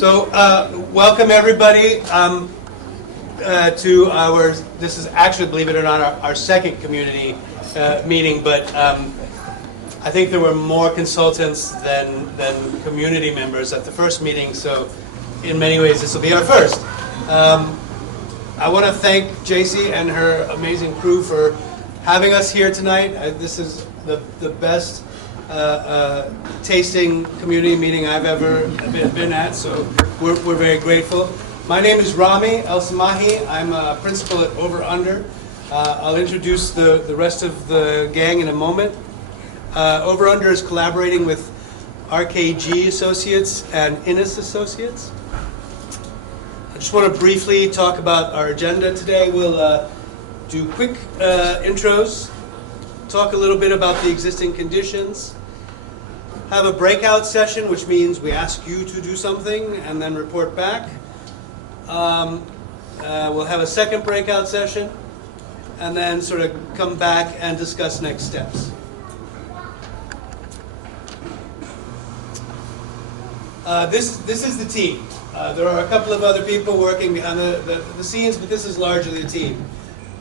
Welcome everybody to our, this is actually, believe it or not, our second community meeting, but I think there were more consultants than community members at the first meeting, so in many ways this will be our first. I want to thank JC and her amazing crew for having us here tonight. This is the best tasting community meeting I've ever been at, so we're very grateful. My name is Rami El-Samahi. I'm a principal at Over Under. I'll introduce the rest of the gang in a moment. Over Under is collaborating with RKG Associates and Innis Associates. I just want to briefly talk about our agenda today. We'll do quick intros, talk a little bit about the existing conditions, have a breakout session, which means we ask you to do something and then report back. We'll have a second breakout session and then sort of come back and discuss next steps. This is the team. There are a couple of other people working behind the scenes, but this is largely the team.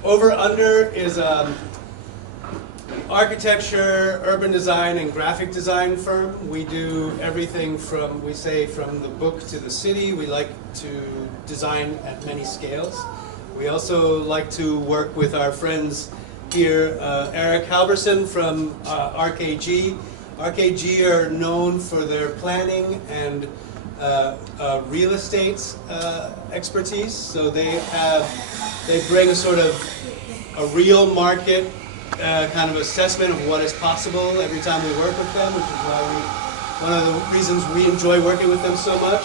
Over Under is architecture, urban design, and graphic design firm. We do everything from, we say, from the book to the city. We like to design at many scales. We also like to work with our friends here, Eric Halverson from RKG. RKG are known for their planning and real estate expertise. So they bring a sort of a real market kind of assessment of what is possible every time we work with them, which is why one of the reasons we enjoy working with them so much.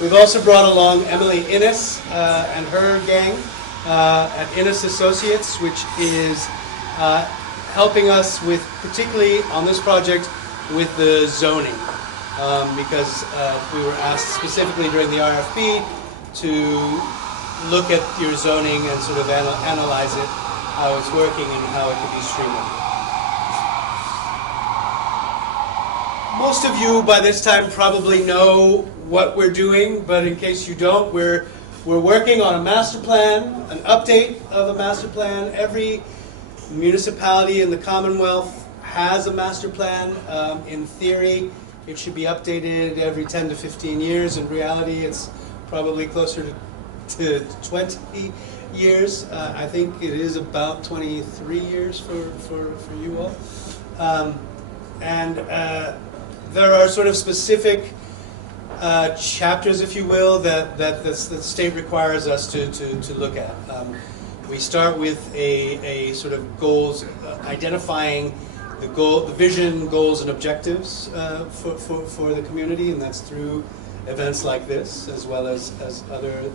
We've also brought along Emily Innis and her gang at Innis Associates, which is helping us with, particularly on this project, with the zoning, because we were asked specifically during the RFP to look at your zoning and sort of analyze it, how it's working and how it can be streamlined. Most of you by this time probably know what we're doing, but in case you don't, we're working on a master plan, an update of a master plan. Every municipality in the Commonwealth has a master plan. In theory, it should be updated every 10 to 15 years. In reality, it's probably closer to 20 years. I think it is about 23 years for you all. There are sort of specific chapters, if you will, that the state requires us to look at. We start with a sort of goals, identifying the vision, goals, and objectives for the community, and that's through events like this, as well as other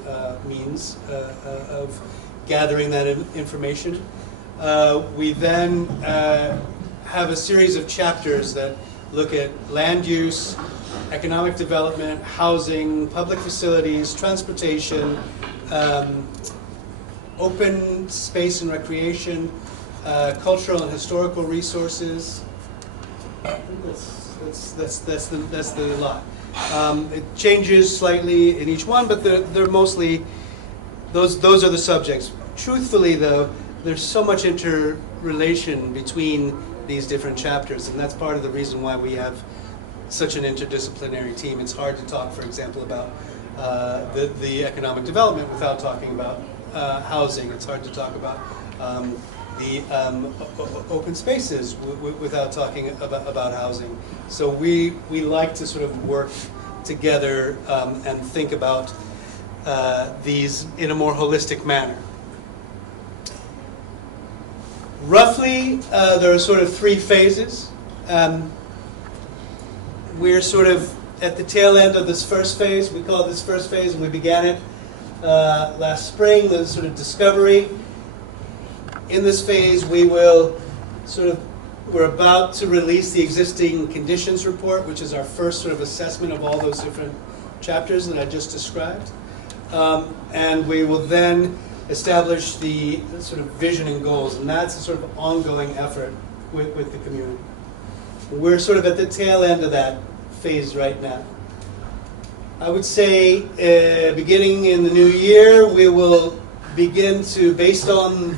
means of gathering that information. We then have a series of chapters that look at land use, economic development, housing, public facilities, transportation, open space and recreation, cultural and historical resources. I think that's the lot. It changes slightly in each one, but they're mostly those are the subjects. Truthfully, though, there's so much interrelation between these different chapters, and that's part of the reason why we have such an interdisciplinary team. It's hard to talk, for example, about the economic development without talking about housing. It's hard to talk about the open spaces without talking about housing. So we like to sort of work together and think about these in a more holistic manner. Roughly, there are sort of three phases. We're sort of at the tail end of this first phase. We call it this first phase, and we began it last spring, the sort of discovery. In this phase, we're about to release the existing conditions report, which is our first sort of assessment of all those different chapters that I just described. And we will then establish the sort of vision and goals, and that's a sort of ongoing effort with the community. We're sort of at the tail end of that phase right now. I would say beginning in the new year, we will begin to, based on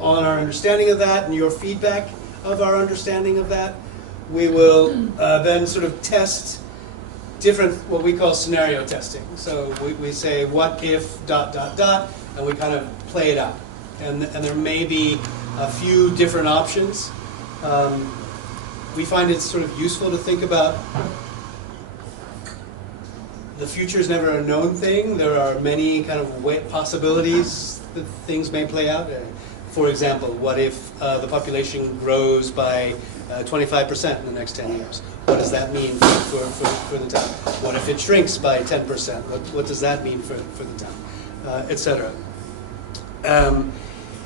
our understanding of that and your feedback of our understanding of that, we will then sort of test different, what we call scenario testing. So we say, what if, ... and we kind of play it out. And there may be a few different options. We find it sort of useful to think about the future is never a known thing. There are many kind of possibilities that things may play out. For example, what if the population grows by 25% in the next 10 years? What does that mean for the town? What if it shrinks by 10%? What does that mean for the town? Et cetera.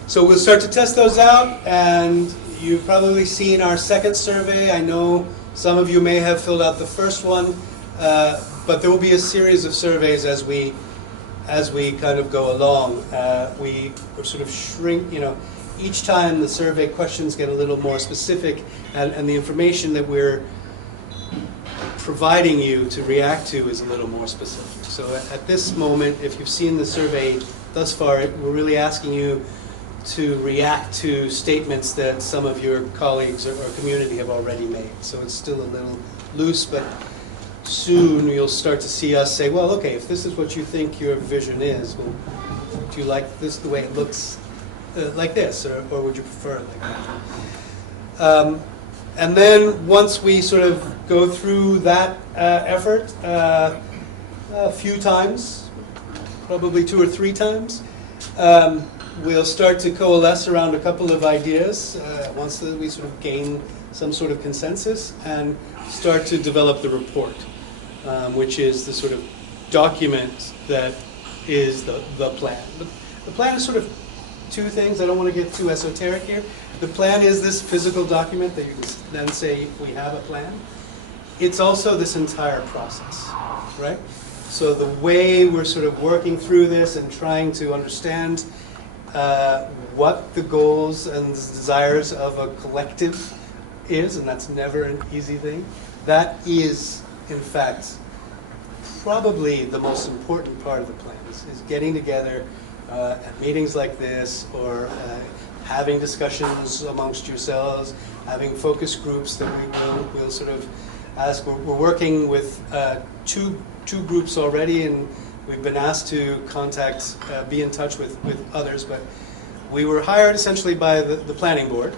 So we'll start to test those out, and you've probably seen our second survey. I know some of you may have filled out the first one, but there will be a series of surveys as we kind of go along. We sort of shrink, each time the survey questions get a little more specific, and the information that we're providing you to react to is a little more specific. So at this moment, if you've seen the survey thus far, we're really asking you to react to statements that some of your colleagues or community have already made. So it's still a little loose, but soon you'll start to see us say, well, okay, if this is what you think your vision is, well, do you like this the way it looks like this, or would you prefer it like that? And then once we sort of go through that effort a few times, probably 2 or 3 times, we'll start to coalesce around a couple of ideas once we sort of gain some sort of consensus and start to develop the report, which is the sort of document that is the plan. The plan is sort of 2 things. I don't want to get too esoteric here. The plan is this physical document that you can then say we have a plan. It's also this entire process, right? So the way we're sort of working through this and trying to understand what the goals and desires of a collective is, and that's never an easy thing, that is, in fact, probably the most important part of the plan, is getting together at meetings like this, or having discussions amongst yourselves, having focus groups that we'll sort of ask. We're working with two groups already, and we've been asked to contact, be in touch with others, but we were hired essentially by the planning board,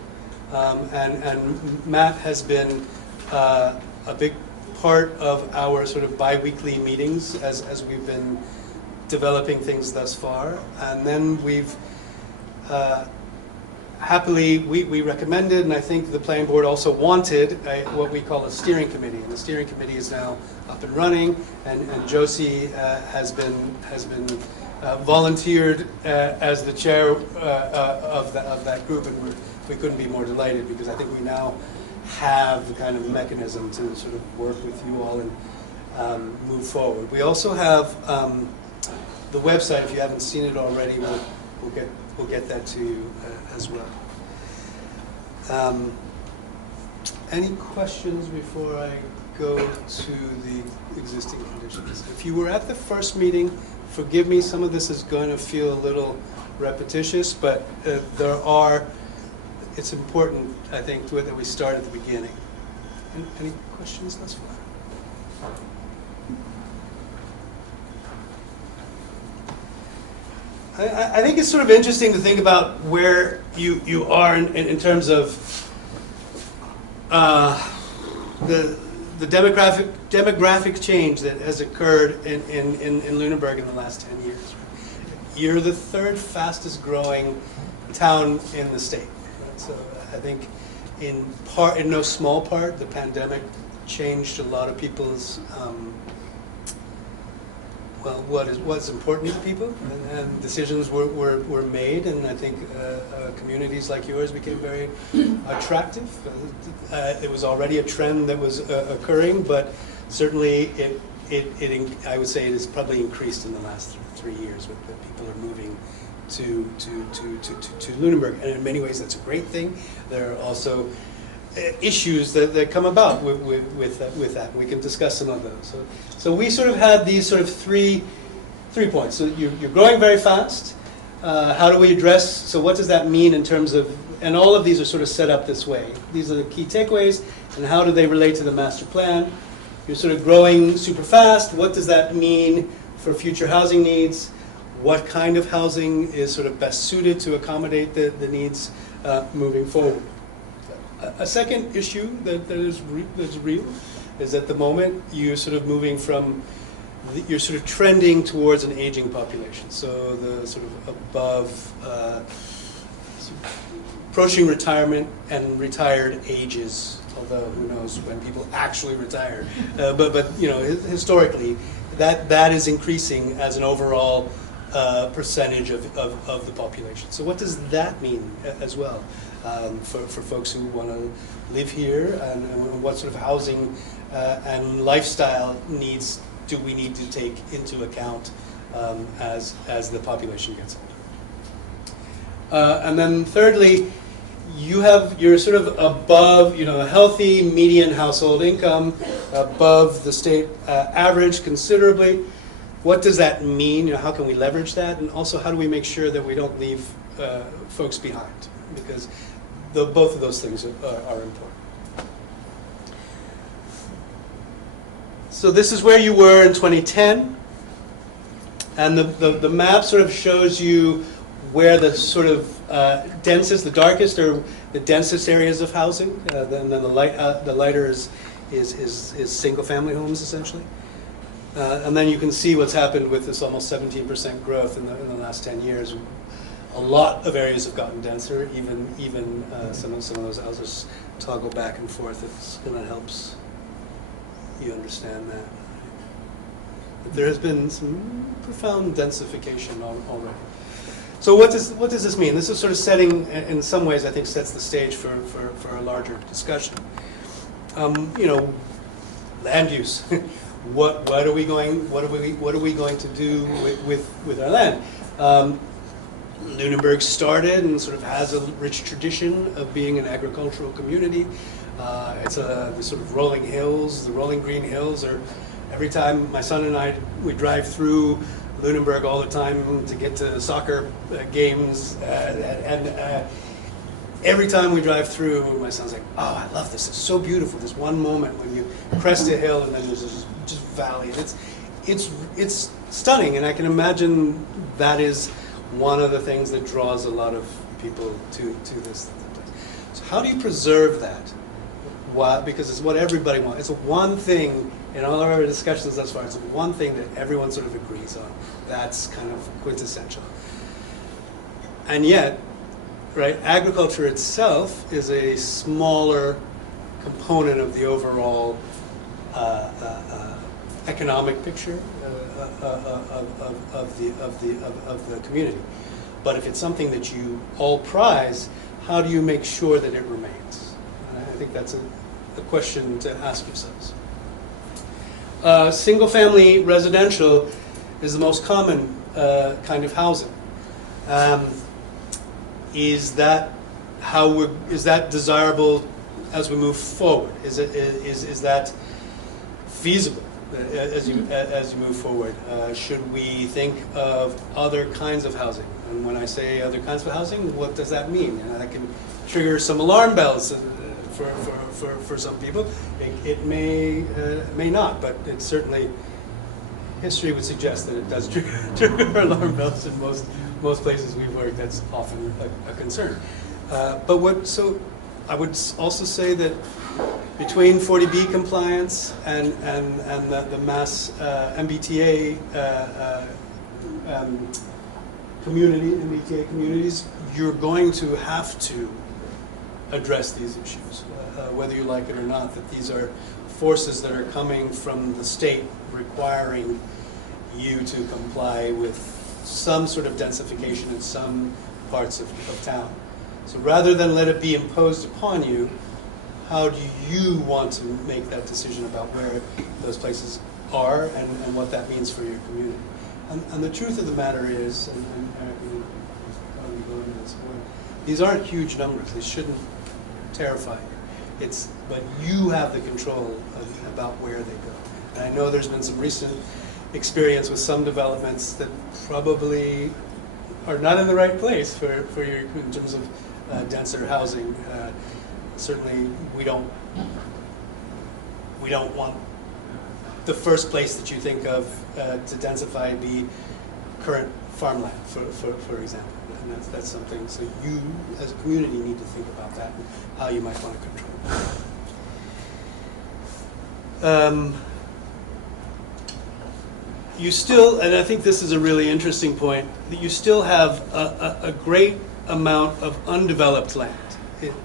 and Matt has been a big part of our sort of bi-weekly meetings as we've been developing things thus far. And then we've happily, we recommended, and I think the planning board also wanted, what we call a steering committee. And the steering committee is now up and running, and Josie has been volunteered as the chair of that group, and we couldn't be more delighted, because I think we now have the kind of mechanism to sort of work with you all and move forward. We also have the website. If you haven't seen it already, we'll get that to you as well. Any questions before I go to the existing conditions? If you were at the first meeting, forgive me, some of this is going to feel a little repetitious, but it's important, I think, that we start at the beginning. Any questions thus far? I think it's sort of interesting to think about where you are in terms of the demographic change that has occurred in Lunenburg in the last 10 years. You're the 3rd fastest growing town in the state. So I think in no small part, the pandemic changed a lot of people's what's important to people, and decisions were made, and I think communities like yours became very attractive. It was already a trend that was occurring, but certainly I would say it has probably increased in the last 3 years, with that people are moving to Lunenburg, and in many ways that's a great thing. There are also issues that come about with that. We can discuss some of those. So we sort of had these sort of three points. So you're growing very fast. How do we address, so what does that mean in terms of, and all of these are sort of set up this way. These are the key takeaways, and how do they relate to the master plan? You're sort of growing super fast. What does that mean for future housing needs? What kind of housing is sort of best suited to accommodate the needs moving forward? A second issue that's real is at the moment you're sort of moving from, you're sort of trending towards an aging population. So the sort of above, approaching retirement and retired ages, although who knows when people actually retire. But you know, historically, that is increasing as an overall percentage of the population. So what does that mean as well for folks who want to live here, and what sort of housing and lifestyle needs do we need to take into account as the population gets older? And then thirdly, you're sort of above, you know, a healthy median household income, above the state average considerably. What does that mean? You know, how can we leverage that? And also, how do we make sure that we don't leave folks behind? Because both of those things are important. So this is where you were in 2010. And the map sort of shows you where the sort of densest, the darkest, or the densest areas of housing. And then the lighter is single-family homes, essentially. And then you can see what's happened with this almost 17% growth in the last 10 years. A lot of areas have gotten denser. Even some of those houses toggle back and forth. And that helps you understand that. There has been some profound densification already. So what does this mean? This is sort of setting, in some ways, I think, sets the stage for a larger discussion. You know, land use. What are we going to do with our land? Lunenburg started and sort of has a rich tradition of being an agricultural community. It's the sort of rolling hills, the rolling green hills are. Every time my son and I, we drive through Lunenburg all the time to get to soccer games, and every time we drive through, my son's like, "Oh, I love this. It's so beautiful. This one moment when you crest a hill and then there's this just valley. It's stunning." And I can imagine that is one of the things that draws a lot of people to this place. So how do you preserve that? Why? Because it's what everybody wants. It's one thing in all of our discussions thus far. It's one thing that everyone sort of agrees on. That's kind of quintessential. And yet, right, agriculture itself is a smaller component of the overall economic picture of the community. But if it's something that you all prize, how do you make sure that it remains? And I think that's a question to ask yourselves. Single-family residential is the most common kind of housing. Is that desirable as we move forward? Is that feasible as you move forward? Should we think of other kinds of housing? And when I say other kinds of housing, what does that mean? And that can trigger some alarm bells for some people. It may not, but it certainly, history would suggest that it does trigger alarm bells in most places we've worked. That's often a concern. So I would also say that between 40B compliance and the mass MBTA MBTA communities, you're going to have to address these issues, whether you like it or not, that these are forces that are coming from the state requiring you to comply with some sort of densification in some parts of town. So rather than let it be imposed upon you, how do you want to make that decision about where those places are and what that means for your community? And the truth of the matter is, and Eric, probably go into this more, these aren't huge numbers. They shouldn't terrify you. but you have the control about where they go. And I know there's been some recent experience with some developments that probably are not in the right place for your, in terms of denser housing. Certainly, we don't want the first place that you think of to densify be current farmland, for example. And that's something, so you as a community need to think about that and how you might want to control it. You still, and I think this is a really interesting point, that you still have a great amount of undeveloped land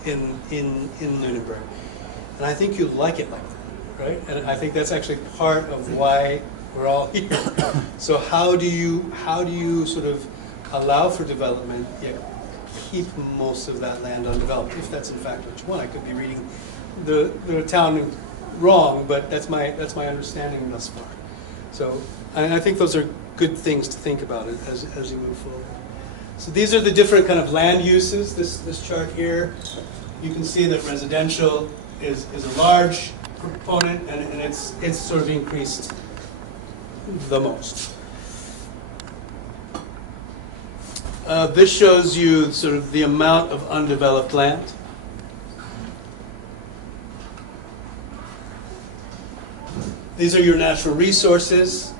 in Lunenburg. And I think you like it like that, right? And I think that's actually part of why we're all here. So how do you sort of allow for development, yet keep most of that land undeveloped, if that's in fact what you want? I could be reading the town wrong, but that's my understanding thus far. So, and I think those are good things to think about as you move forward. So these are the different kind of land uses. This chart here, you can see that residential is a large component, and it's sort of increased the most. This shows you sort of the amount of undeveloped land. These are your natural resources.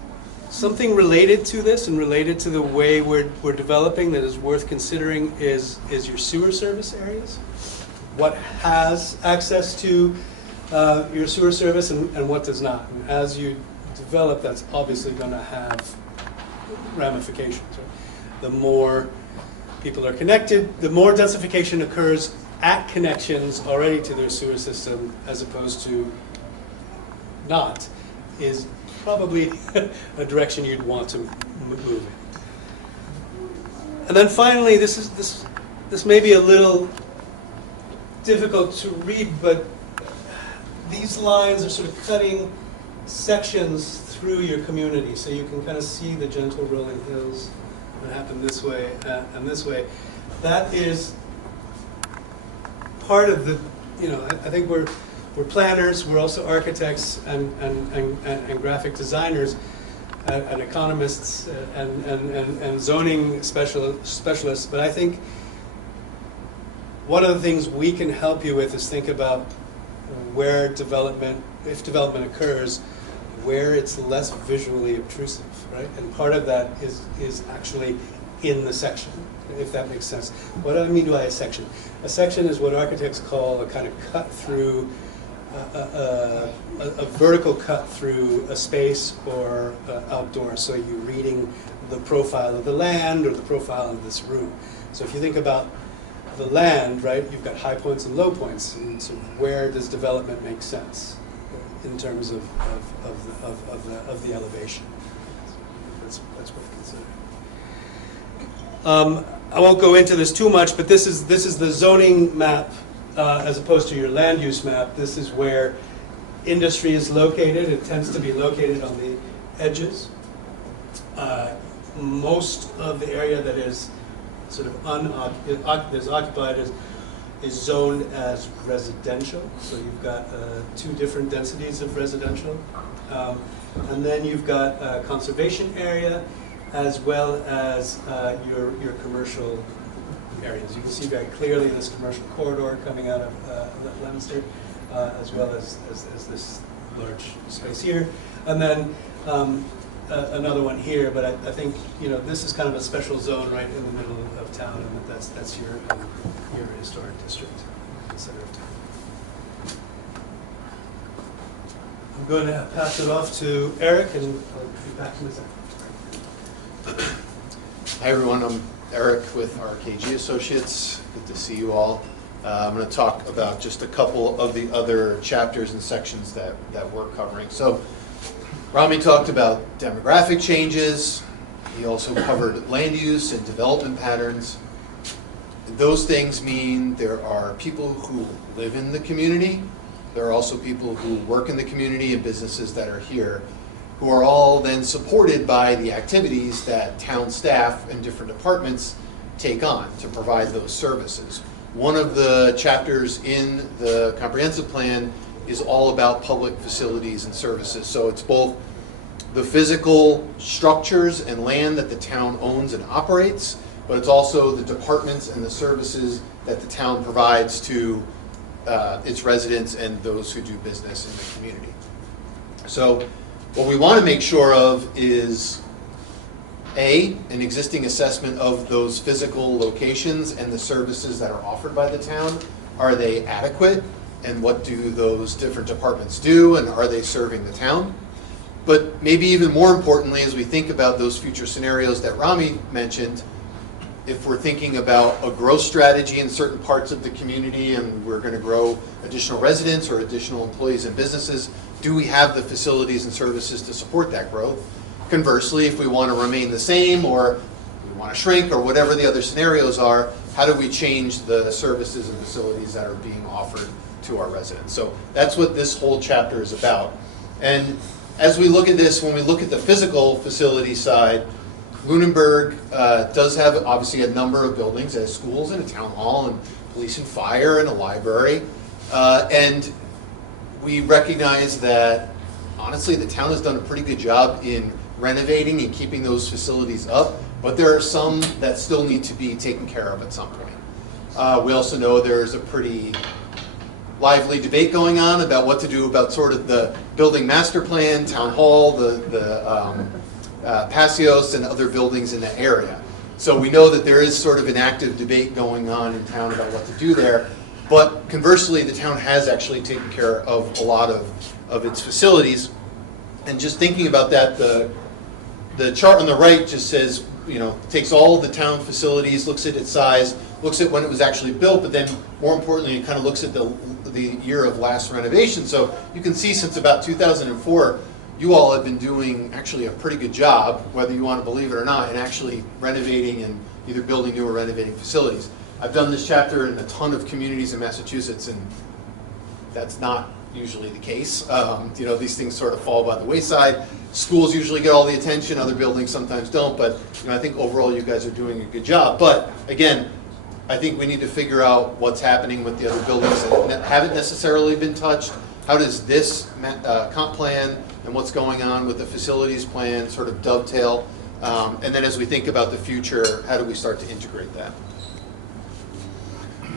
Something related to this and related to the way we're developing that is worth considering is your sewer service areas. What has access to your sewer service and what does not. And as you develop, that's obviously going to have ramifications. Right? The more people are connected, the more densification occurs at connections already to their sewer system as opposed to not, is probably a direction you'd want to move in. And then finally, this may be a little difficult to read, but these lines are sort of cutting sections through your community, so you can kind of see the gentle rolling hills that happen this way and this way. That is part of the, I think we're planners, we're also architects and graphic designers and economists and zoning specialists, but I think one of the things we can help you with is think about where development, if development occurs, where it's less visually obtrusive, right? And part of that is actually in the section, if that makes sense. What do I mean by a section? A section is what architects call a kind of cut through, a vertical cut through a space or outdoors. So you're reading the profile of the land or the profile of this room. So if you think about the land, right, you've got high points and low points. And so where does development make sense in terms of the elevation? That's worth considering. I won't go into this too much, but this is the zoning map as opposed to your land use map. This is where industry is located. It tends to be located on the edges. Most of the area that is sort of occupied is zoned as residential. So you've got two different densities of residential. And then you've got a conservation area as well as your commercial areas. You can see very clearly this commercial corridor coming out of Leominster, as well as this large space here. And then another one here, but I think this is kind of a special zone right in the middle of town, and that's your historic district, center of town. I'm going to pass it off to Eric, and I'll be back in a second. Hi everyone, I'm Eric with RKG Associates. Good to see you all. I'm going to talk about just a couple of the other chapters and sections that we're covering. So Rami talked about demographic changes. He also covered land use and development patterns. Those things mean there are people who live in the community. There are also people who work in the community and businesses that are here, who are all then supported by the activities that town staff and different departments take on to provide those services. one of the chapters in the comprehensive plan is all about public facilities and services. So it's both the physical structures and land that the town owns and operates, but it's also the departments and the services that the town provides to its residents and those who do business in the community. So what we want to make sure of is an existing assessment of those physical locations and the services that are offered by the town. Are they adequate? And what do those different departments do? And are they serving the town? But maybe even more importantly, as we think about those future scenarios that Rami mentioned, if we're thinking about a growth strategy in certain parts of the community and we're going to grow additional residents or additional employees and businesses, do we have the facilities and services to support that growth? Conversely, if we want to remain the same or we want to shrink or whatever the other scenarios are, how do we change the services and facilities that are being offered to our residents? So that's what this whole chapter is about. And as we look at this, when we look at the physical facility side, Lunenburg does have obviously a number of buildings, as schools and a town hall and police and fire and a library. And we recognize that honestly the town has done a pretty good job in renovating and keeping those facilities up, but there are some that still need to be taken care of at some point. We also know there's a pretty lively debate going on about what to do about sort of the building master plan, town hall, the Passios and other buildings in the area. So we know that there is sort of an active debate going on in town about what to do there. But conversely, the town has actually taken care of a lot of its facilities. And just thinking about that, the chart on the right just says, takes all of the town facilities, looks at its size, looks at when it was actually built, but then more importantly, it kind of looks at the year of last renovation. So you can see since about 2004, you all have been doing actually a pretty good job, whether you want to believe it or not, in actually renovating and either building new or renovating facilities. I've done this chapter in a ton of communities in Massachusetts, and that's not usually the case. These things sort of fall by the wayside. Schools usually get all the attention, other buildings sometimes don't, but I think overall you guys are doing a good job. But again, I think we need to figure out what's happening with the other buildings that haven't necessarily been touched. How does this comp plan and what's going on with the facilities plan sort of dovetail? And then as we think about the future, how do we start to integrate that?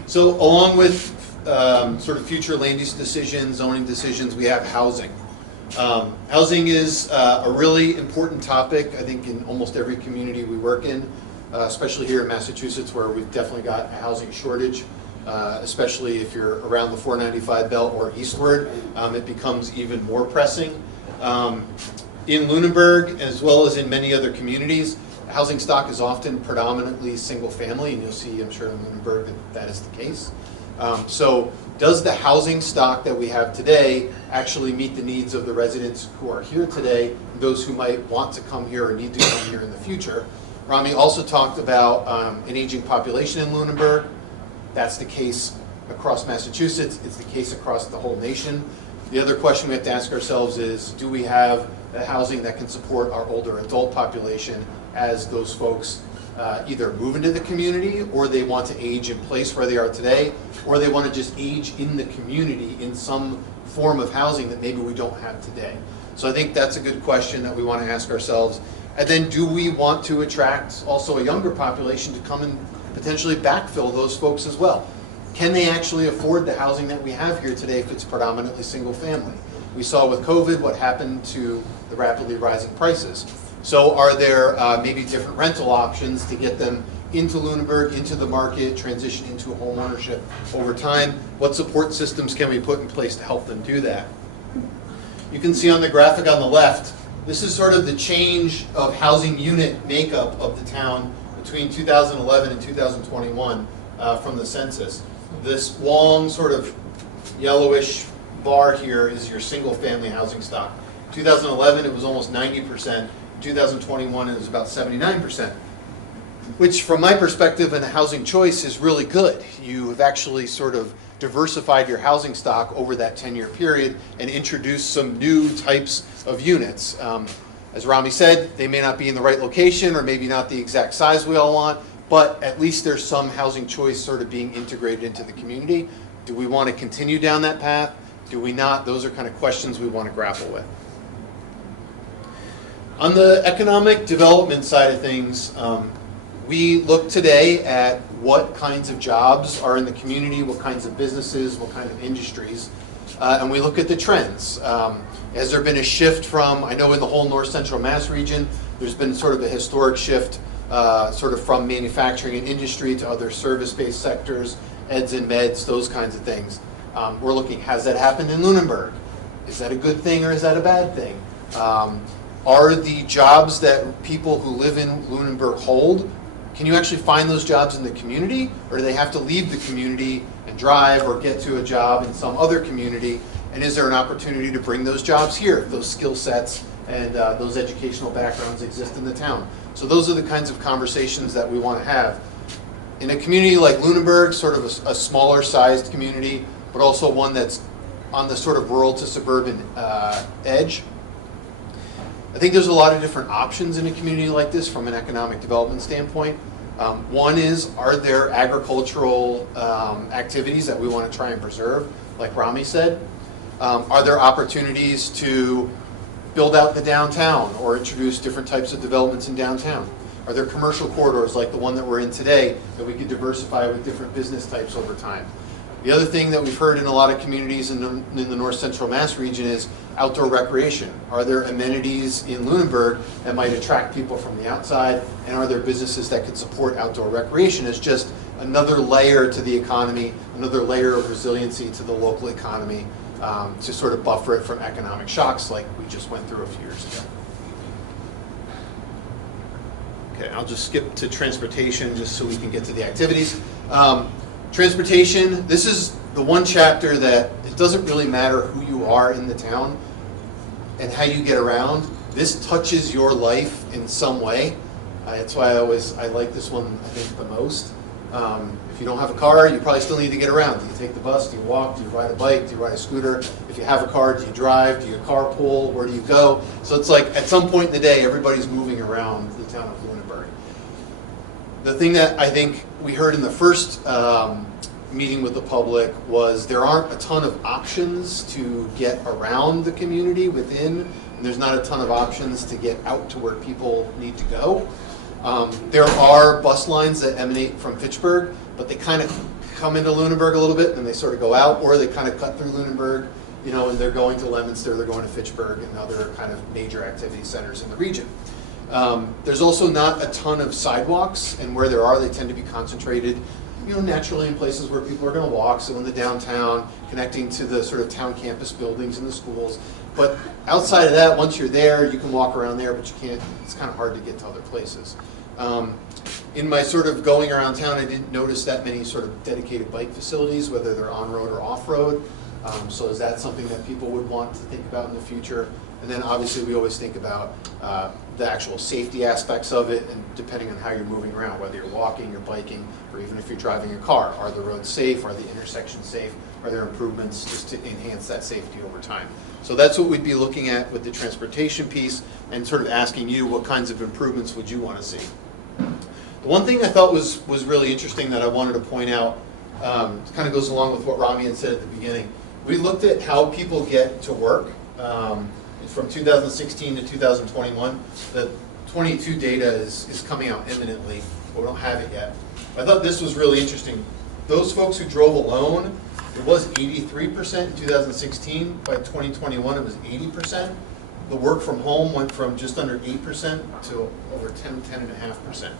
So along with sort of future land use decisions, zoning decisions, we have housing. Housing is a really important topic, I think, in almost every community we work in, especially here in Massachusetts, where we've definitely got a housing shortage, especially if you're around the 495 belt or eastward. It becomes even more pressing. In Lunenburg, as well as in many other communities, housing stock is often predominantly single family, and you'll see, I'm sure, in Lunenburg that is the case. So does the housing stock that we have today actually meet the needs of the residents who are here today, those who might want to come here or need to come here in the future? Rami also talked about an aging population in Lunenburg. That's the case across Massachusetts. It's the case across the whole nation. The other question we have to ask ourselves is, do we have the housing that can support our older adult population as those folks either move into the community, or they want to age in place where they are today, or they want to just age in the community in some form of housing that maybe we don't have today. So I think that's a good question that we want to ask ourselves. And then, do we want to attract also a younger population to come and potentially backfill those folks as well? Can they actually afford the housing that we have here today if it's predominantly single family? We saw with COVID what happened to the rapidly rising prices. So are there maybe different rental options to get them into Lunenburg, into the market, transition into home ownership over time? What support systems can we put in place to help them do that? You can see on the graphic on the left, this is sort of the change of housing unit makeup of the town between 2011 and 2021 from the census. This long sort of yellowish bar here is your single family housing stock. 2011 it was almost 90%. 2021 it was about 79%, which from my perspective and a housing choice is really good. You have actually sort of diversified your housing stock over that 10-year period and introduced some new types of units. As Rami said, they may not be in the right location or maybe not the exact size we all want, but at least there's some housing choice sort of being integrated into the community. Do we want to continue down that path? Do we not? Those are kind of questions we want to grapple with. On the economic development side of things, we look today at what kinds of jobs are in the community, what kinds of businesses, what kind of industries, and we look at the trends. Has there been a shift from, I know in the whole North Central Mass region, there's been sort of a historic shift sort of from manufacturing and industry to other service-based sectors, eds and meds, those kinds of things. We're looking, has that happened in Lunenburg? Is that a good thing or is that a bad thing? Are the jobs that people who live in Lunenburg hold, can you actually find those jobs in the community, or do they have to leave the community and drive or get to a job in some other community? And is there an opportunity to bring those jobs here, if those skill sets and those educational backgrounds exist in the town? So those are the kinds of conversations that we want to have. In a community like Lunenburg, sort of a smaller sized community, but also one that's on the sort of rural to suburban edge, I think there's a lot of different options in a community like this from an economic development standpoint. One is, are there agricultural activities that we want to try and preserve, like Rami said? Are there opportunities to build out the downtown or introduce different types of developments in downtown? Are there commercial corridors like the one that we're in today that we could diversify with different business types over time? The other thing that we've heard in a lot of communities in the North Central Mass region is outdoor recreation. Are there amenities in Lunenburg that might attract people from the outside, and are there businesses that could support outdoor recreation as just another layer to the economy, another layer of resiliency to the local economy, to sort of buffer it from economic shocks like we just went through a few years ago. Okay, I'll just skip to transportation just so we can get to the activities. Transportation, this is the one chapter that it doesn't really matter who you are in the town and how you get around. This touches your life in some way. That's why I like this one, I think, the most. If you don't have a car, you probably still need to get around. Do you take the bus? Do you walk? Do you ride a bike? Do you ride a scooter? If you have a car, do you drive? Do you carpool? Where do you go? So it's like at some point in the day, everybody's moving around the town of Lunenburg. The thing that I think we heard in the first meeting with the public was there aren't a ton of options to get around the community within, and there's not a ton of options to get out to where people need to go. There are bus lines that emanate from Fitchburg, but they kind of come into Lunenburg a little bit, and they sort of go out, or they kind of cut through Lunenburg, and they're going to Leominster, they're going to Fitchburg, and other kind of major activity centers in the region. There's also not a ton of sidewalks, and where there are, they tend to be concentrated, naturally in places where people are going to walk, so in the downtown, connecting to the sort of town campus buildings and the schools. But outside of that, once you're there, you can walk around there, but you can't, it's kind of hard to get to other places. In my sort of going around town, I didn't notice that many sort of dedicated bike facilities, whether they're on-road or off-road. So is that something that people would want to think about in the future? And then obviously we always think about the actual safety aspects of it, and depending on how you're moving around, whether you're walking, you're biking, or even if you're driving a car. Are the roads safe? Are the intersections safe? Are there improvements just to enhance that safety over time? So that's what we'd be looking at with the transportation piece, and sort of asking you what kinds of improvements would you want to see. The one thing I thought was really interesting that I wanted to point out, kind of goes along with what Rami had said at the beginning. We looked at how people get to work. From 2016 to 2021, the 22 data is coming out imminently, but we don't have it yet. I thought this was really interesting. Those folks who drove alone, it was 83% in 2016. By 2021, it was 80%. The work from home went from just under 8% to over 10.5%.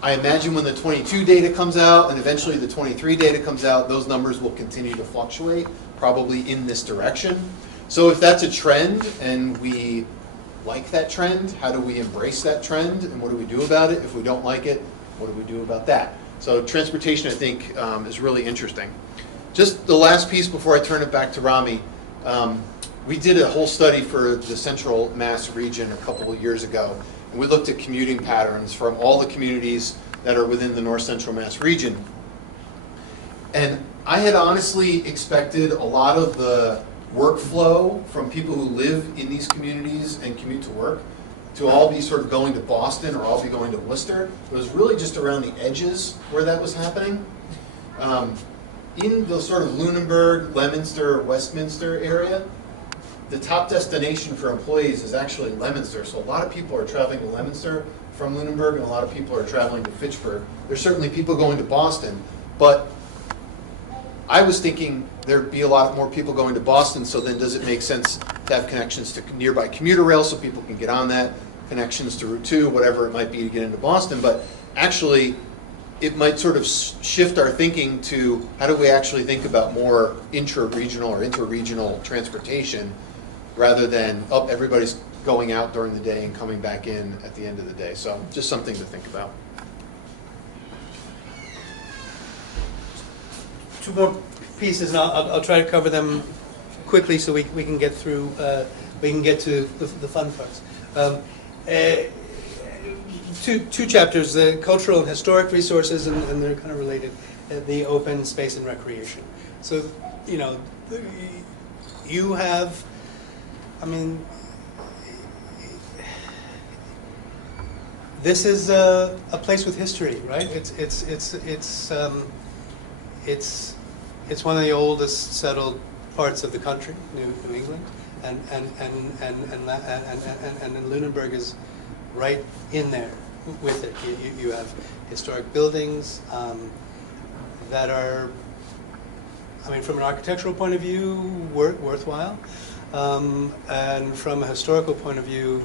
I imagine when the 22 data comes out and eventually the 23 data comes out, those numbers will continue to fluctuate, probably in this direction. So if that's a trend and we like that trend, how do we embrace that trend and what do we do about it? If we don't like it, what do we do about that? So transportation, I think, is really interesting. Just the last piece before I turn it back to Rami. We did a whole study for the Central Mass region a couple of years ago, and we looked at commuting patterns from all the communities that are within the North Central Mass region. And I had honestly expected a lot of the workflow from people who live in these communities and commute to work to all be sort of going to Boston or all be going to Worcester. It was really just around the edges where that was happening. In the sort of Lunenburg, Leominster, Westminster area, the top destination for employees is actually Leominster. So a lot of people are traveling to Leominster from Lunenburg, and a lot of people are traveling to Fitchburg. There's certainly people going to Boston, but I was thinking there'd be a lot more people going to Boston, so then does it make sense to have connections to nearby commuter rail so people can get on that, connections to Route 2, whatever it might be to get into Boston, but actually it might sort of shift our thinking to how do we actually think about more intra-regional or interregional transportation rather than, oh, everybody's going out during the day and coming back in at the end of the day. So just something to think about. Two more pieces, and I'll try to cover them quickly so we can get through, we can get to the fun parts. Two chapters, the cultural and historic resources, and they're kind of related, the open space and recreation. So, you know, you have, I mean, this is a place with history, right? It's one of the oldest settled parts of the country, New England, and Lunenburg is right in there with it. You have historic buildings that are, I mean, from an architectural point of view, worthwhile, and from a historical point of view,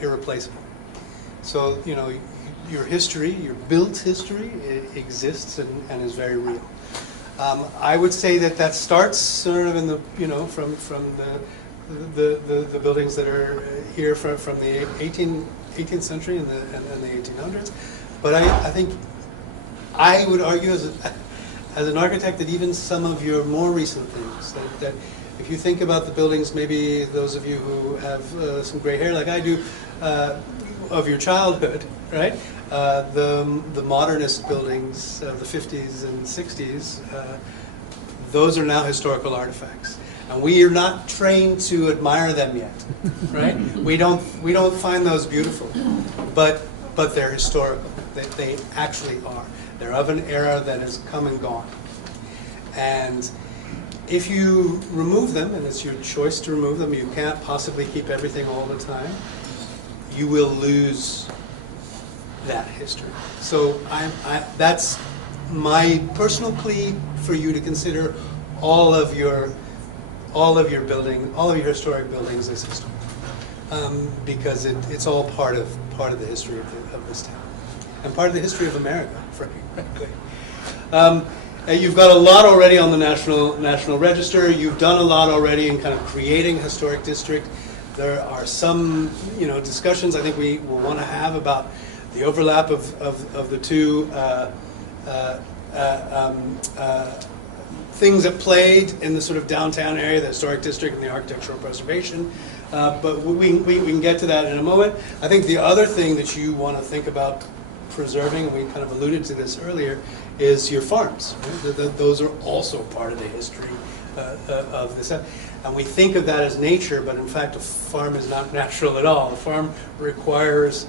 irreplaceable. So, you know, your history, your built history, it exists and is very real. I would say that starts sort of in the, you know, from the buildings that are here from the 18th century and the 1800s. But I think I would argue as an architect that even some of your more recent things, that if you think about the buildings, maybe those of you who have some gray hair like I do, of your childhood, right? The modernist buildings of the 50s and 60s, those are now historical artifacts. And we are not trained to admire them yet, right? We don't find those beautiful, but they're historical. They actually are. They're of an era that has come and gone. And if you remove them, and it's your choice to remove them, you can't possibly keep everything all the time, you will lose that history. So that's my personal plea for you to consider all of your building, all of your historic buildings as historic, because it's all part of the history of this town, and part of the history of America, frankly. You've got a lot already on the National Register. You've done a lot already in kind of creating a historic district. There are some, you know, discussions I think we will want to have about the overlap of the two things that played in the sort of downtown area, the historic district and the architectural preservation. But we can get to that in a moment. I think the other thing that you want to think about preserving, and we kind of alluded to this earlier, is your farms. Right? Those are also part of the history of this. And we think of that as nature, but in fact a farm is not natural at all. A farm requires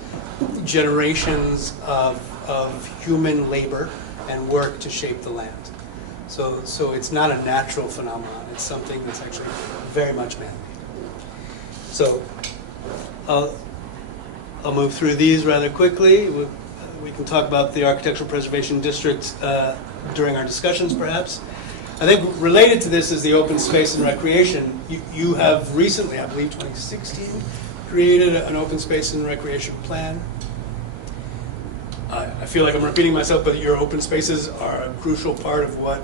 generations of human labor and work to shape the land. So it's not a natural phenomenon. It's something that's actually very much man-made. So I'll move through these rather quickly. We can talk about the Architectural Preservation District during our discussions, perhaps. I think related to this is the open space and recreation. You have recently, I believe 2016, created an open space and recreation plan. I feel like I'm repeating myself, but your open spaces are a crucial part of what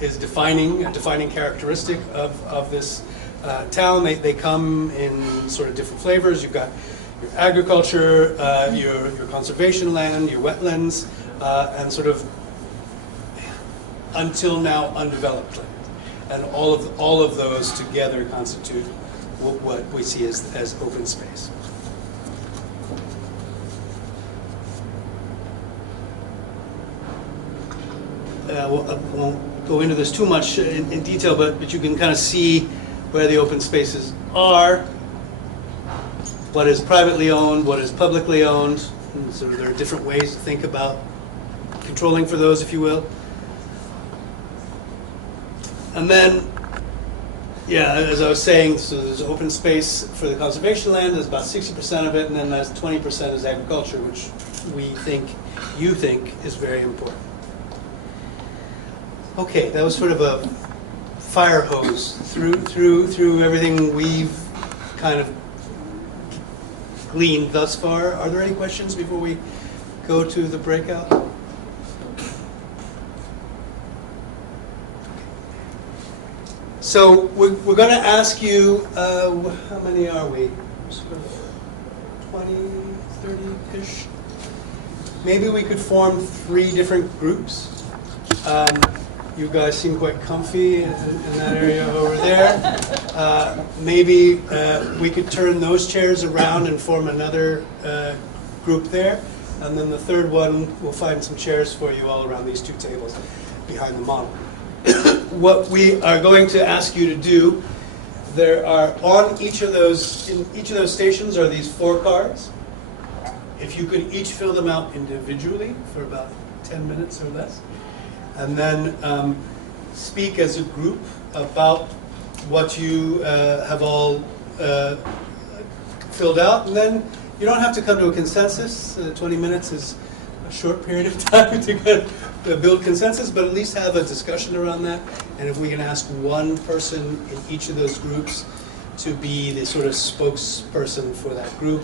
is a defining characteristic of this town. They come in sort of different flavors. You've got your agriculture, your conservation land, your wetlands, and sort of until now undeveloped land. And all of those together constitute what we see as open space. I won't go into this too much in detail, but you can kind of see where the open spaces are. what is privately owned, what is publicly owned. And so there are different ways to think about controlling for those, if you will. And then, yeah, as I was saying, so there's open space for the conservation land, there's about 60% of it, and then there's 20% is agriculture, which you think is very important. Okay, that was sort of a fire hose through everything we've kind of gleaned thus far. Are there any questions before we go to the breakout? So we're going to ask you, how many are we? 20, 30-ish? Maybe we could form 3 different groups. You guys seem quite comfy in that area over there. Maybe we could turn those chairs around and form another group there. And then the third one, we'll find some chairs for you all around these 2 tables behind the model. What we are going to ask you to do, there are on each of those, in each of those stations are these 4 cards. If you could each fill them out individually for about 10 minutes or less, and then speak as a group about what you have all filled out, and then you don't have to come to a consensus. 20 minutes is a short period of time to build consensus, but at least have a discussion around that. And if we can ask one person in each of those groups to be the sort of spokesperson for that group,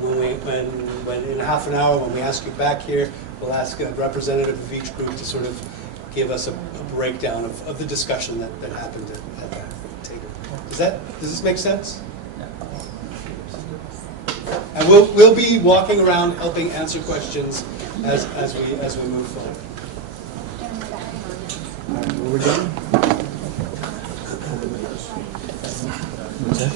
when in half an hour, when we ask you back here, we'll ask a representative of each group to sort of give us a breakdown of the discussion that happened at that table. Does this make sense? And we'll be walking around helping answer questions as we move forward. What we're doing? What's that?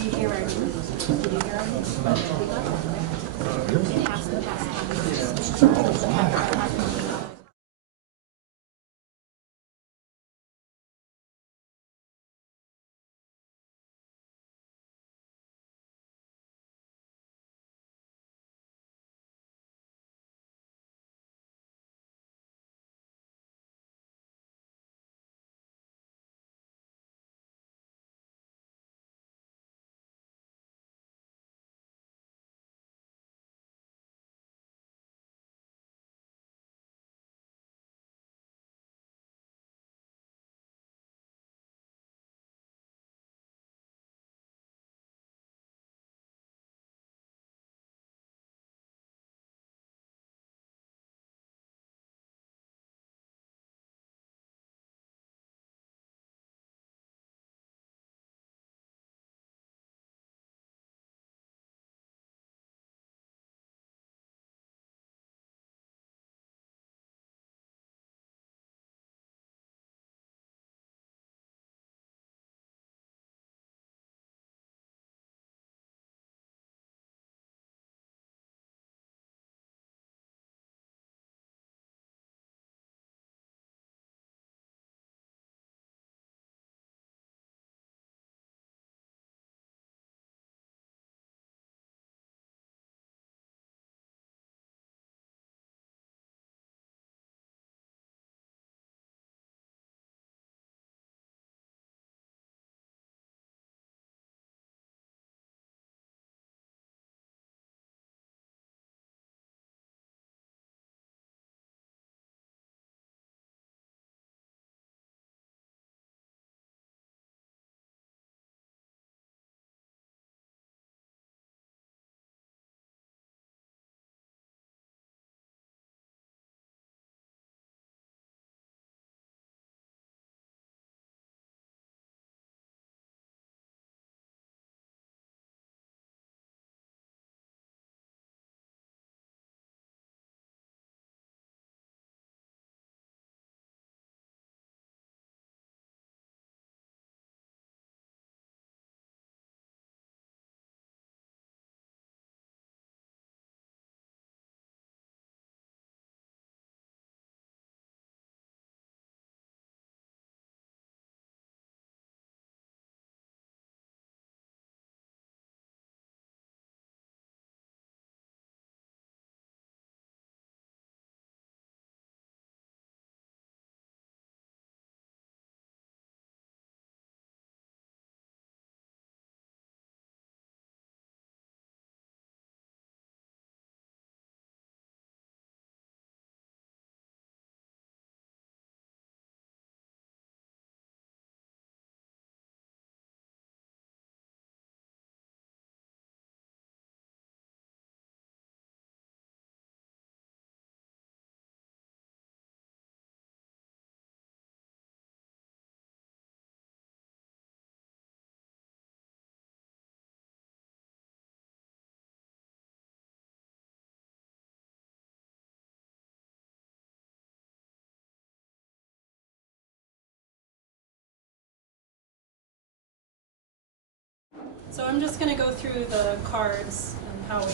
So I'm just going to go through the cards and how we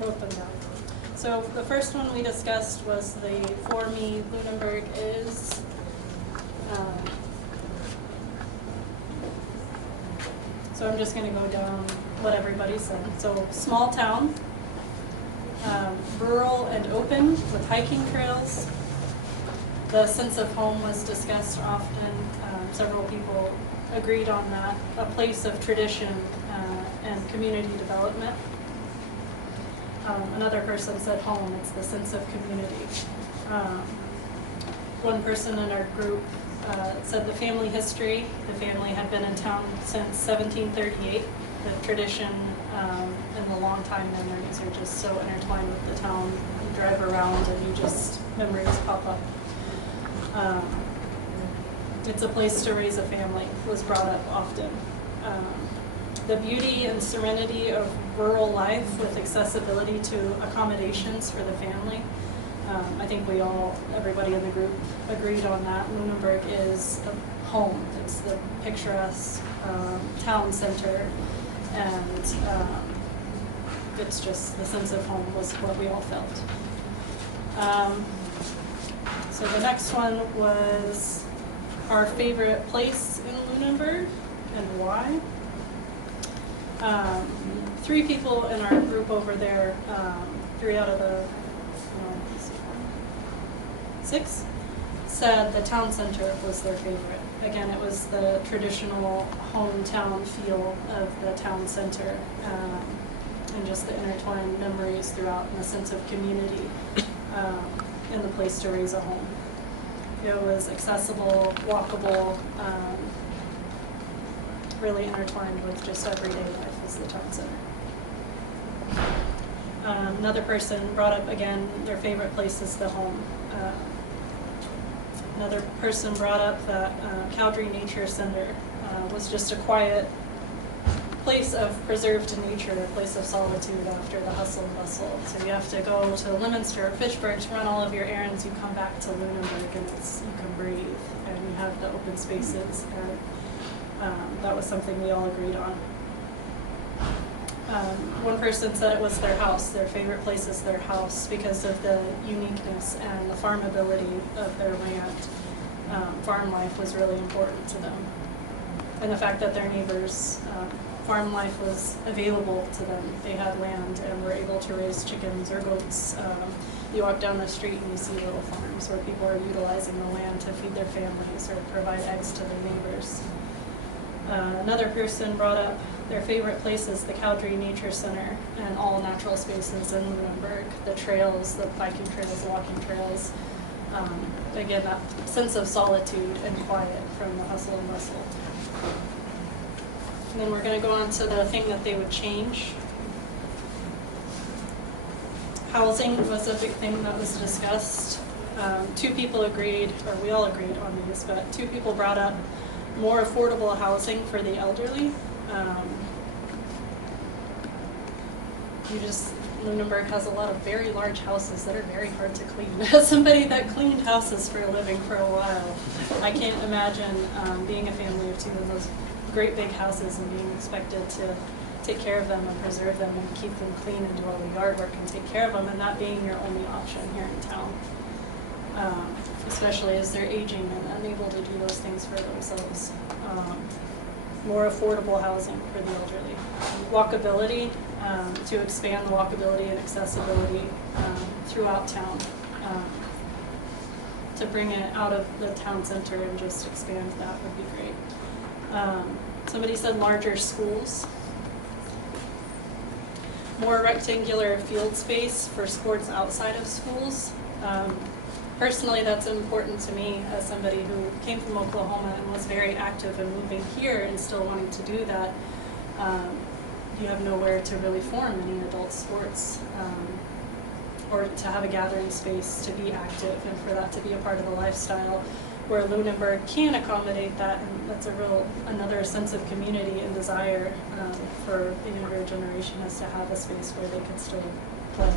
wrote them down. So the first one we discussed was the "For Me, Lunenburg Is." So I'm just going to go down what everybody said. So small town, rural and open with hiking trails. The sense of home was discussed often. Several people agreed on that. A place of tradition and community development. Another person said home, it's the sense of community. One person in our group said the family history. The family had been in town since 1738. The tradition and the long time memories are just so intertwined with the town. You drive around and you just, memories pop up. It's a place to raise a family, was brought up often. The beauty and serenity of rural life with accessibility to accommodations for the family. I think everybody in the group agreed on that. Lunenburg is a home. It's the picturesque town center, and it's just the sense of home was what we all felt. So the next one was our favorite place in Lunenburg and why. 3 people in our group over there, 3 out of the 6, said the town center was their favorite. Again, it was the traditional hometown feel of the town center, and just the intertwined memories throughout, and the sense of community, and the place to raise a home. It was accessible, walkable, really intertwined with just everyday life as the town center. Another person brought up again their favorite place is the home. Another person brought up that Cowdrey Nature Center was just a quiet place of preserved nature, a place of solitude after the hustle and bustle. So you have to go to Leominster or Fitchburg to run all of your errands. You come back to Lunenburg and you can breathe, and you have the open spaces. And that was something we all agreed on. One person said it was their house. Their favorite place is their house because of the uniqueness and the farmability of their land. Farm life was really important to them. And the fact that their neighbors, farm life was available to them. They had land and were able to raise chickens or goats. You walk down the street and you see little farms where people are utilizing the land to feed their families or provide eggs to their neighbors. Another person brought up their favorite place is the Cowdrey Nature Center and all natural spaces in Lunenburg, the trails, the biking trails, the walking trails. Again, that sense of solitude and quiet from the hustle and bustle. And then we're going to go on to the thing that they would change. Housing was a big thing that was discussed. 2 people agreed, or we all agreed on these, but 2 people brought up more affordable housing for the elderly. Lunenburg has a lot of very large houses that are very hard to clean. As somebody that cleaned houses for a living for a while, I can't imagine being a family of 2 in those great big houses and being expected to take care of them and preserve them and keep them clean and do all the yard work and take care of them, and that being your only option here in town. Especially as they're aging and unable to do those things for themselves. More affordable housing for the elderly. Walkability, to expand the walkability and accessibility throughout town. To bring it out of the town center and just expand that would be great. Somebody said larger schools. More rectangular field space for sports outside of schools. Personally, that's important to me as somebody who came from Oklahoma and was very active in moving here and still wanting to do that. You have nowhere to really form any adult sports or to have a gathering space to be active and for that to be a part of the lifestyle, where Lunenburg can accommodate that, and that's another sense of community and desire for the younger generation is to have a space where they can still play.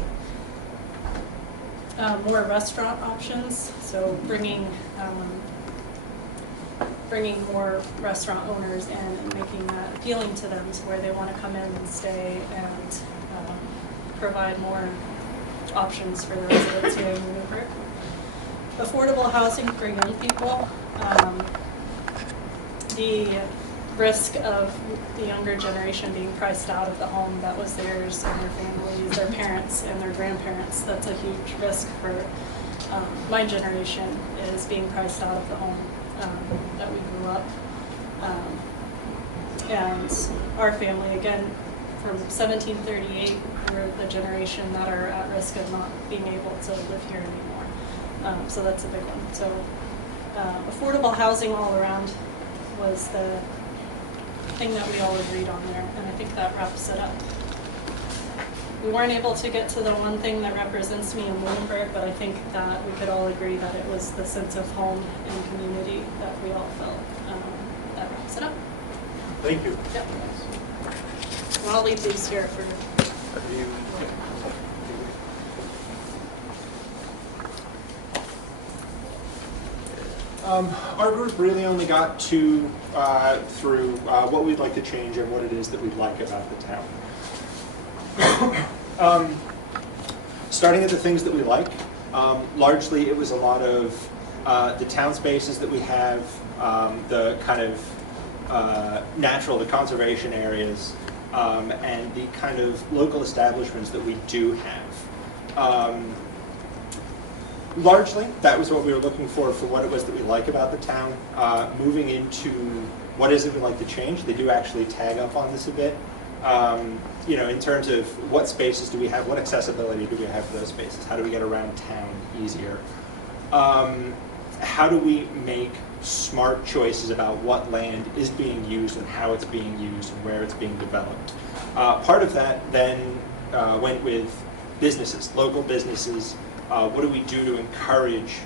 More restaurant options, so bringing bringing more restaurant owners in and making that appealing to them to where they want to come in and stay and provide more options for the residents here in Lunenburg. Affordable housing for young people. The risk of the younger generation being priced out of the home that was theirs and their families, their parents and their grandparents, that's a huge risk for my generation, is being priced out of the home that we grew up. And our family, again, from 1738, we're the generation that are at risk of not being able to live here anymore. So that's a big one. So affordable housing all around was the thing that we all agreed on there, and I think that wraps it up. We weren't able to get to the one thing that represents me in Lunenburg, but I think that we could all agree that it was the sense of home and community that we all felt. That wraps it up. Thank you. Yep. Well, I'll leave these here for you. Our group really only got through what we'd like to change and what it is that we'd like about the town. Starting at the things that we like, largely it was a lot of the town spaces that we have, the kind of the conservation areas, and the kind of local establishments that we do have. Largely, that was what we were looking for what it was that we like about the town. Moving into what is it we'd like to change, they do actually tag up on this a bit. In terms of what spaces do we have, what accessibility do we have for those spaces, how do we get around town easier? How do we make smart choices about what land is being used and how it's being used and where it's being developed? Part of that then went with businesses, local businesses. What do we do to encourage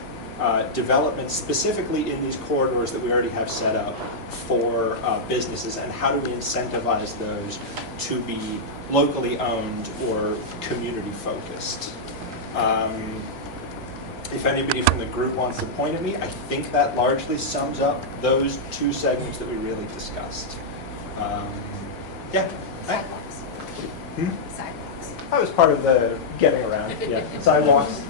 development specifically in these corridors that we already have set up for businesses, and how do we incentivize those to be locally owned or community focused? If anybody from the group wants to point at me, I think that largely sums up those two segments that we really discussed. Yeah. Sidewalks. Hmm? Sidewalks. That was part of the getting around, yeah. Sidewalks,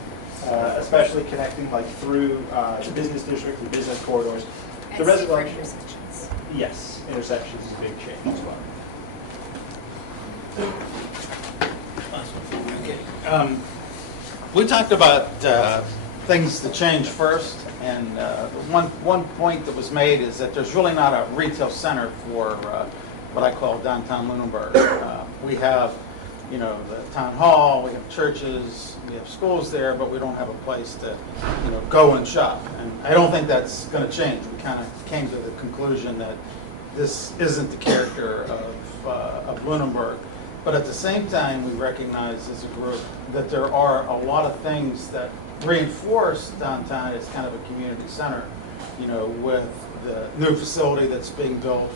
especially connecting like through the business district and business corridors. And The safer residential, intersections. yes, intersections is a big change as well. We talked about things to change first, and the one point that was made is that there's really not a retail center for what I call downtown Lunenburg. We have, the town hall, we have churches, we have schools there, but we don't have a place to, go and shop. And I don't think that's going to change. We kind of came to the conclusion that this isn't the character of Lunenburg. But at the same time, we recognize as a group that there are a lot of things that reinforce downtown as kind of a community center, with the new facility that's being built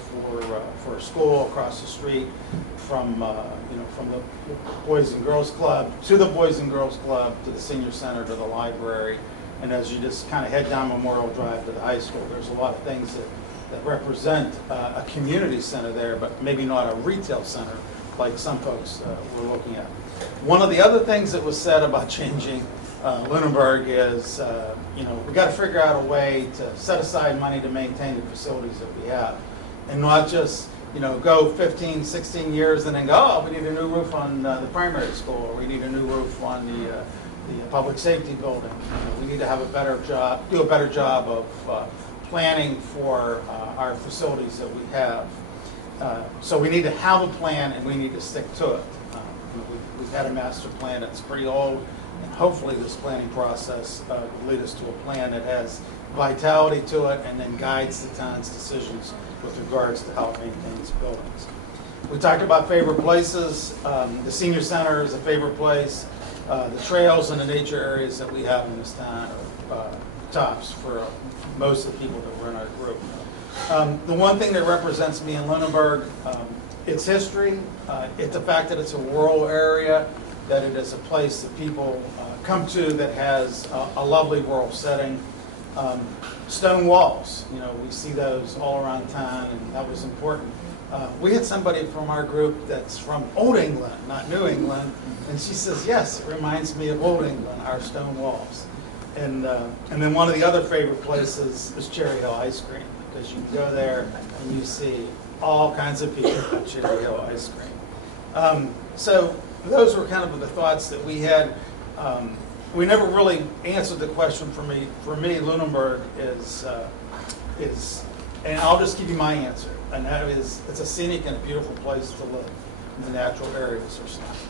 for a school across the street from the Boys and Girls Club to the Boys and Girls Club to the Senior Center to the library. And as you just kind of head down Memorial Drive to the high school, there's a lot of things that represent a community center there, but maybe not a retail center like some folks were looking at. One of the other things that was said about changing Lunenburg is, we got to figure out a way to set aside money to maintain the facilities that we have, and not just, go 15, 16 years and then go, oh, we need a new roof on the primary school, or we need a new roof on the public safety building. We need to have do a better job of planning for our facilities that we have. So we need to have a plan, and we need to stick to it. We've had a master plan that's pretty old, and hopefully this planning process will lead us to a plan that has vitality to it and then guides the town's decisions with regards to how it maintains buildings. We talked about favorite places. The senior center is a favorite place. The trails and the nature areas that we have in this town are tops for most of the people that were in our group. The one thing that represents me in Lunenburg, its history, it's the fact that it's a rural area, that it is a place that people come to that has a lovely rural setting. Stone walls, we see those all around town, and that was important. We had somebody from our group that's from Old England, not New England, and she says, yes, it reminds me of Old England, our stone walls. And then one of the other favorite places is Cherry Hill Ice Cream, because you go there and you see all kinds of people at Cherry Hill Ice Cream. So those were kind of the thoughts that we had. We never really answered the question for me. For me, Lunenburg is, and I'll just give you my answer, and that is, it's a scenic and a beautiful place to live. The natural areas are stuff.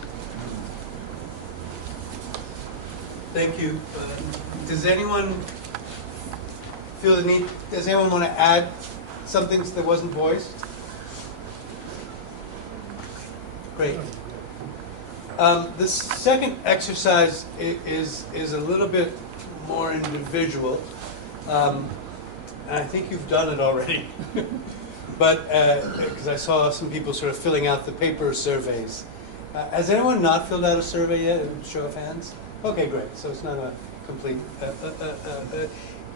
Thank you. Does anyone feel the need, does anyone want to add something that wasn't voiced? Great. The second exercise is a little bit more individual. And I think you've done it already. But, because I saw some people sort of filling out the paper surveys. Has anyone not filled out a survey yet? Show of hands? Okay, great. So it's not a complete.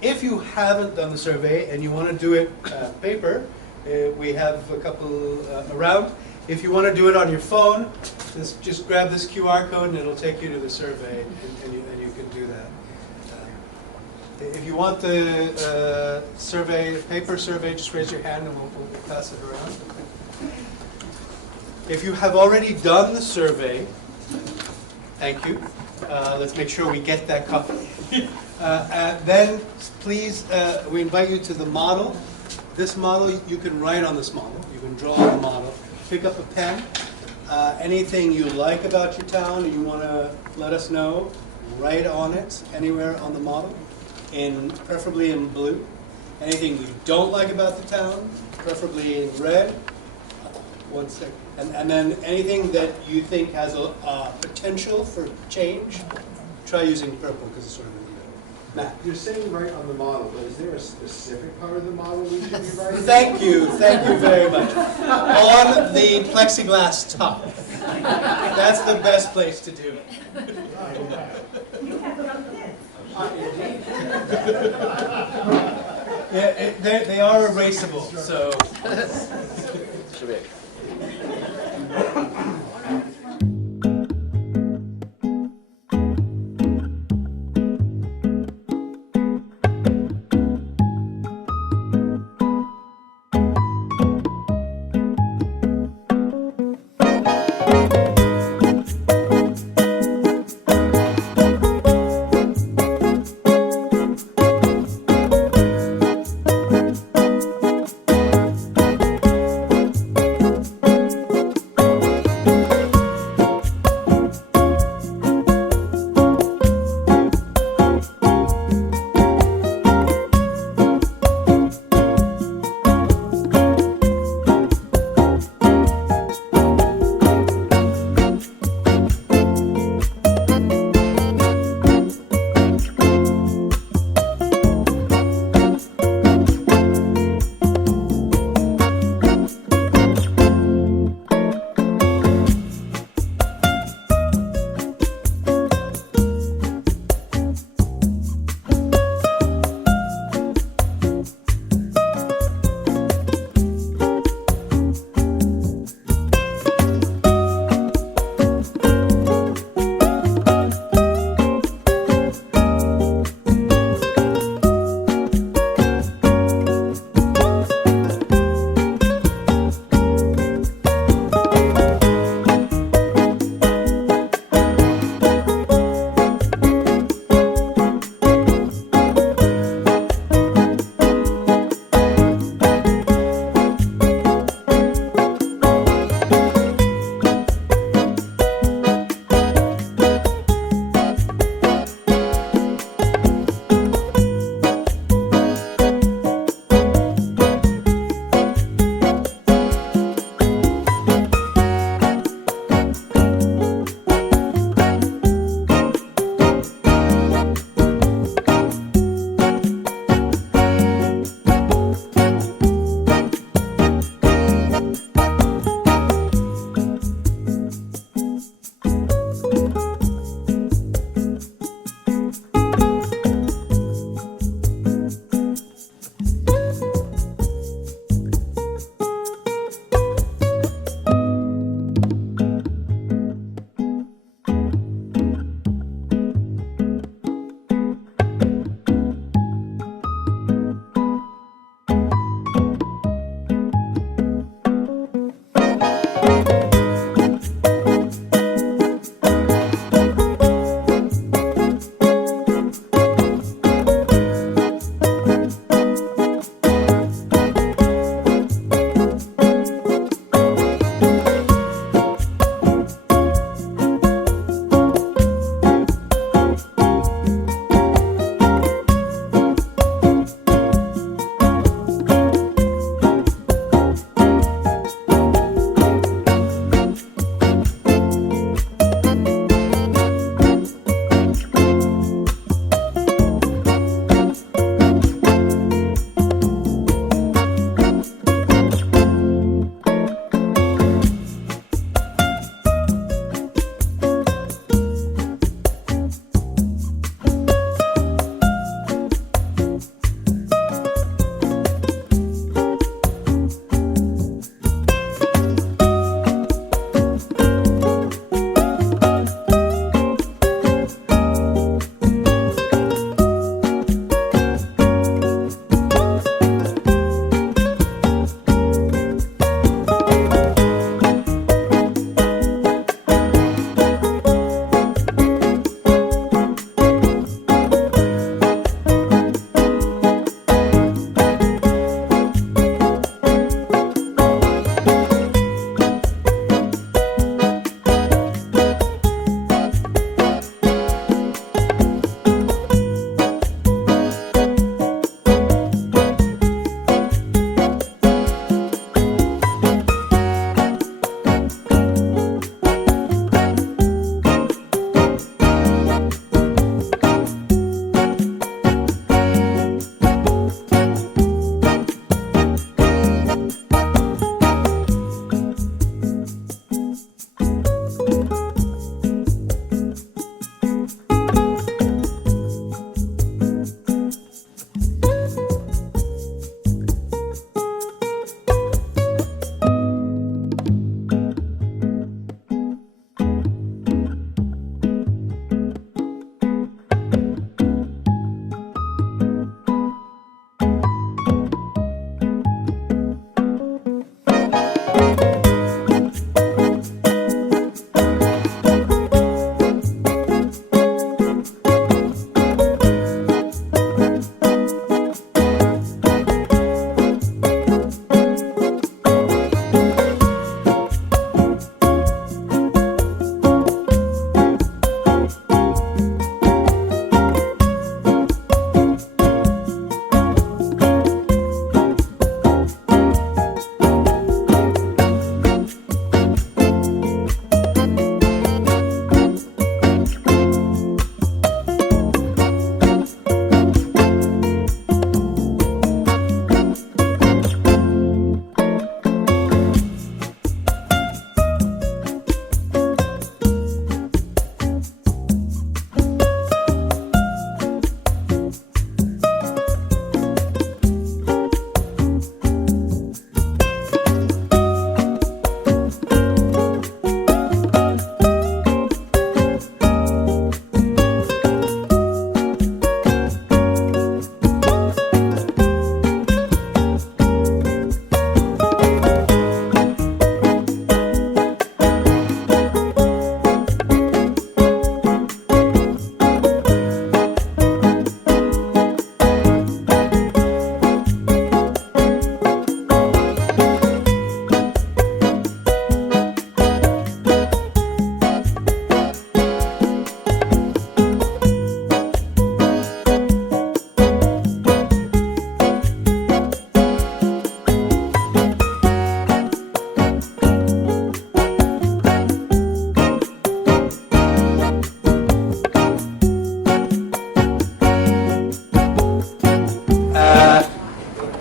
If you haven't done the survey and you want to do it paper, we have a couple around. If you want to do it on your phone, just grab this QR code and it'll take you to the survey, and you can do that. If you want the survey, paper survey, just raise your hand and we'll pass it around. If you have already done the survey, thank you. Let's make sure we get that copy. Then, please, we invite you to the model. This model, you can write on this model. You can draw on the model. Pick up a pen. Anything you like about your town and you want to let us know, write on it anywhere on the model, preferably in blue. Anything you don't like about the town, preferably in red. One second. And then anything that you think has a potential for change, try using purple because it's sort of in the middle. Matt. You're saying right on the model, but is there a specific part of the model we should be writing? Thank you very much. On the plexiglass top. That's the best place to do it. Yeah, they are erasable, so. Should be.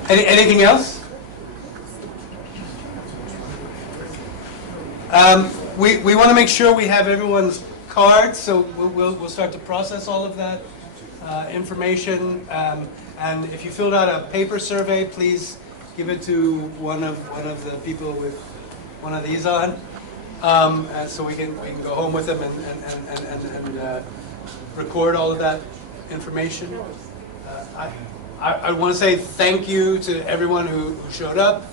Anything else? We want to make sure we have everyone's cards, so we'll start to process all of that information. And if you filled out a paper survey, please give it to one of the people with one of these on, and so we can go home with them and record all of that information. I want to say thank you to everyone who showed up.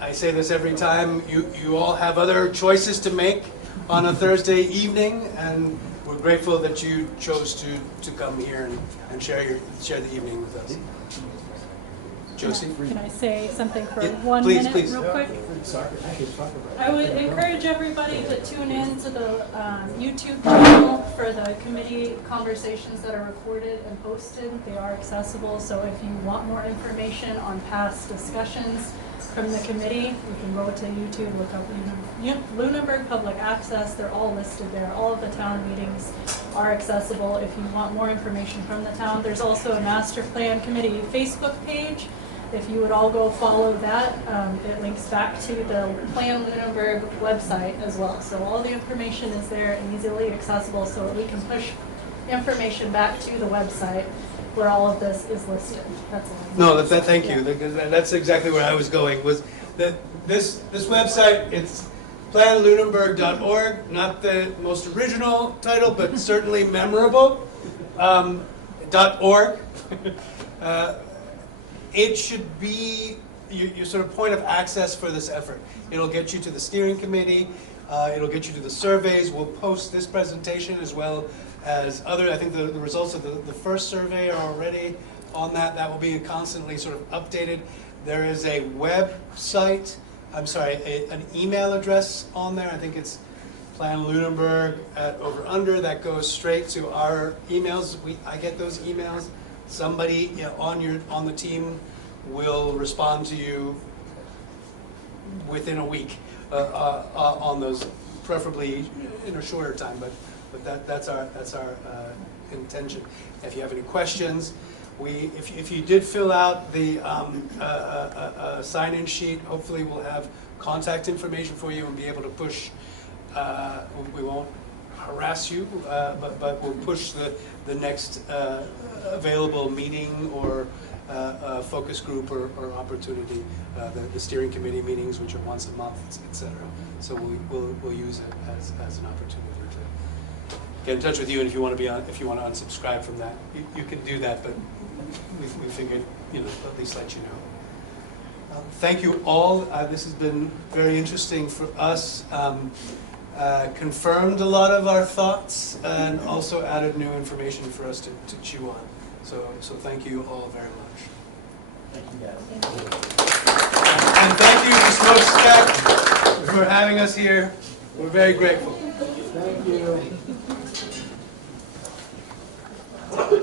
I say this every time. You all have other choices to make on a Thursday evening, and we're grateful that you chose to come here and share the evening with us. Josie? Can I say something for Yeah, 1 please, minute please. real quick? I would encourage everybody to tune in to the YouTube channel for the committee conversations that are recorded and posted. They are accessible, so if you want more information on past discussions from the committee, you can go to YouTube, look up Lunenburg Public Access. They're all listed there. All of the town meetings are accessible if you want more information from the town. There's also a Master Plan Committee Facebook page. If you would all go follow that, it links back to the Plan Lunenburg website as well. So all the information is there and easily accessible so that we can push information back to the website where all of this is listed. That's all. No, thank you. That's exactly where I was going. Was that this website? It's planlunenburg.org. Not the most original title, but certainly memorable. .org. It should be your sort of point of access for this effort. It'll get you to the steering committee. It'll get you to the surveys. We'll post this presentation as well as other. I think the results of the first survey are already on that. That will be constantly sort of updated. There is a website, an email address on there. I think it's Plan Lunenburg @over/under. That goes straight to our emails. I get those emails. Somebody on the team will respond to you within a week on those, preferably in a shorter time. But that's our intention. If you have any questions, if you did fill out the sign-in sheet, hopefully we'll have contact information for you and be able to push. We won't harass you, but we'll push the next available meeting or focus group or opportunity, the steering committee meetings, which are once a month, etc. So we'll use it as an opportunity to get in touch with you. And if you want to unsubscribe from that, you can do that. But we figured, at least let you know. Thank you all. This has been very interesting for us. Confirmed a lot of our thoughts and also added new information for us to chew on. So thank you all very much. Thank you, guys. And thank you to Smokestack for having us here. We're very grateful. Thank you.